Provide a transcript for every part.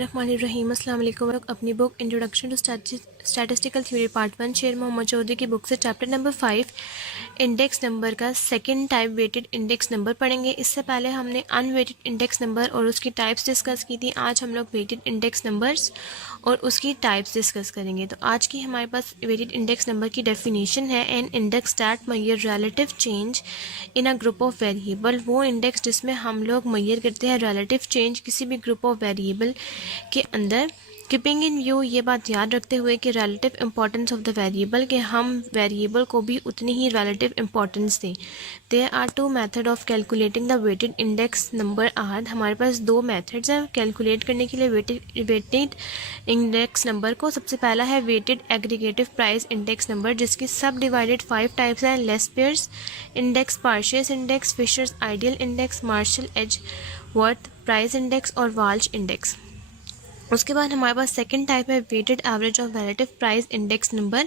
बिस्मिल्लाहिर्रहमानिर्रहीम। अस्सलाम वालेकुम। अपनी book introduction to statistical theory part 1 Sher Mohammad Chaudhry की बुक से चैप्टर नंबर 5 इंडेक्स नंबर का second type weighted index number पढ़ेंगे। इससे पहले हमने अनवेटेड इंडेक्स नंबर और उसकी टाइप्स डिस्कस की थी। आज हम लोग वेटेड इंडेक्स नंबर्स और उसकी टाइप्स डिस्कस करेंगे। तो आज की हमारे पास वेटेड इंडेक्स नंबर की डेफिनेशन है, an index that measure relative change in a group of variable. वो इंडेक्स जिसमें हम लोग मेजर करते हैं रिलेटिव चेंज किसी भी ग्रुप ऑफ वेरिएबल के अंदर। कीपिंग इन व्यू, ये बात याद रखते हुए कि relative importance of the variable, कि हम वेरिएबल को भी उतनी ही रिलेटिव इंपॉर्टेंस दें। There are two method of calculating the weighted index number are. हमारे पास दो मेथड्स हैं कैलकुलेट करने के लिए वेटेड इंडेक्स नंबर को। सबसे पहला है weighted aggregative price index number, जिसकी सब डिवाइडेड 5 टाइप्स हैं: Laspeyres index, Paasche's index, Fisher's ideal index, Marshall Edgeworth price index और वाल्श इंडेक्स। उसके बाद हमारे पास सेकंड टाइप है weighted average of relative price index number.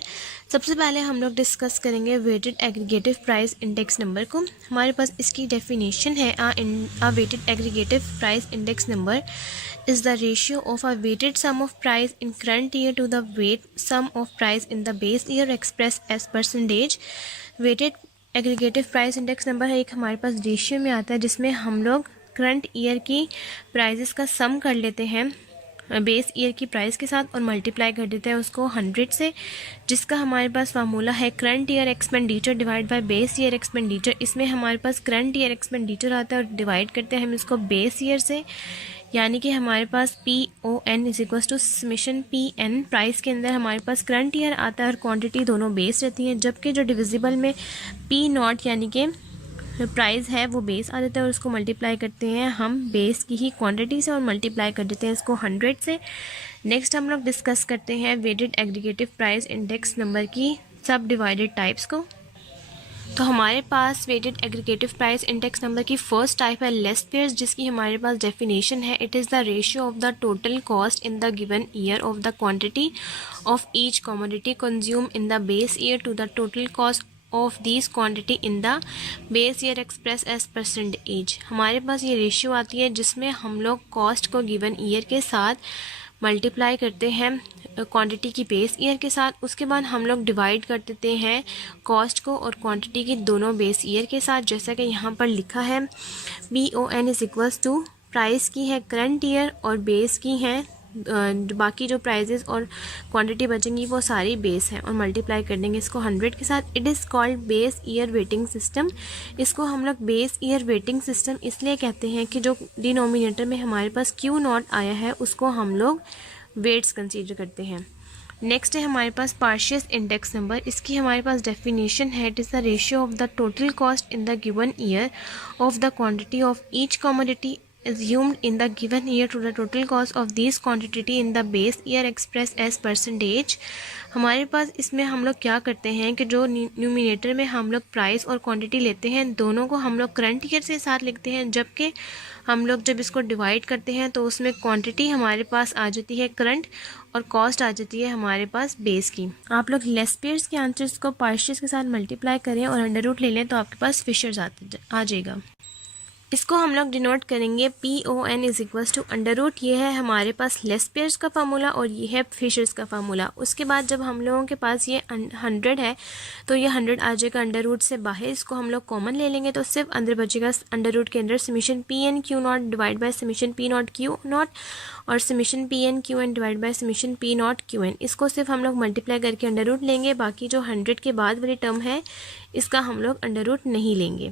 सबसे पहले हम लोग डिस्कस करेंगे weighted aggregative price index number को। हमारे पास इसकी डेफिनेशन है, uh weighted aggregative price index number is the ratio of a weighted sum of price in current year to the weight sum of price in the base year expressed as percentage। weighted aggregative price index number है एक हमारे पास ratio में आता है, जिसमें हम लोग current year की प्राइजेस का सम कर लेते हैं बेस ईयर की प्राइस के साथ और मल्टीप्लाई कर देते हैं उसको 100 से, जिसका हमारे पास फार्मूला है current year expenditure divide by base year expenditure. इसमें हमारे पास करंट ईयर एक्सपेंडिचर आता है और डिवाइड करते हैं हम इसको बेस ईयर से, यानी कि हमारे पास PON is equal to summation PN। Price के अंदर हमारे पास करंट ईयर आता है और क्वांटिटी दोनों बेस रहती हैं, जबकि जो डिविजिबल में P0 यानी कि प्राइस है वो बेस आ जाता है और उसको मल्टीप्लाई करते हैं हम बेस की ही क्वांटिटी से और मल्टीप्लाई कर देते हैं इसको 100 से। नेक्स्ट हम लोग डिस्कस करते हैं weighted aggregative price index number की सब डिवाइडेड टाइप्स को। तो हमारे पास वेटेड एग्रीगेटिव प्राइस इंडेक्स नंबर की फर्स्ट टाइप है लेस्पेयर्स, जिसकी हमारे पास डेफिनेशन है, it is the ratio of the total cost in the given year of the quantity of each commodity consume in the base year to the total cost of this quantity in the base year express as percentage. हमारे पास ये ratio आती है जिसमें हम लोग cost को given year के साथ मल्टीप्लाई करते हैं क्वांटिटी की बेस ईयर के साथ। उसके बाद हम लोग डिवाइड कर देते हैं कॉस्ट को और क्वांटिटी की दोनों बेस ईयर के साथ, जैसा कि यहाँ पर लिखा है PON is equals to price की है करंट ईयर और बेस की है बाकी जो प्राइजेस और क्वांटिटी बचेंगी वो सारी बेस है और मल्टीप्लाई कर देंगे इसको 100 के साथ। It is called base year waiting system. इसको हम लोग बेस ईयर वेटिंग सिस्टम इसलिए कहते हैं कि जो डिनोमिनेटर में हमारे पास Q0 आया है उसको हम लोग वेट्स कंसीडर करते हैं। नेक्स्ट है हमारे पास पार्शियस इंडेक्स नंबर। इसकी हमारे पास डेफिनेशन है, it is the ratio of the total cost in the given year of the quantity of each commodity assumed in the given year to the total cost of this quantity in the base year expressed as percentage। हमारे पास इसमें हम लोग क्या करते हैं कि जो numerator में हम लोग प्राइस और क्वांटिटी लेते हैं दोनों को हम लोग करंट ईयर से साथ लिखते हैं, जबकि हम लोग जब इसको डिवाइड करते हैं तो उसमें क्वांटिटी हमारे पास आ जाती है करंट और कॉस्ट आ जाती है हमारे पास बेस की। आप लोग लेस्पेयर्स के आंसर्स को पार्शियस के साथ मल्टीप्लाई करें और अंडर रूट ले लें तो आपके पास फिशर्स आ जाएगा। इसको हम लोग डिनोट करेंगे PON is equals to under root. ये है हमारे पास लेस्पेयर्स का फार्मूला और ये है फिशर्स का फार्मूला। उसके बाद जब हम लोगों के पास ये 100 है तो ये 100 आ जाएगा अंडर रूट से बाहर, इसको हम लोग कॉमन ले लेंगे तो सिर्फ अंदर बचेगा अंडर रूट के अंदर summation PN Q0 divide by summation P0 Q0 और summation PN QN divide by summation P0 QN। इसको सिर्फ हम लोग मल्टीप्लाई करके अंडर रूट लेंगे, बाकी जो 100 के बाद वाली टर्म है इसका हम लोग अंडर रूट नहीं लेंगे।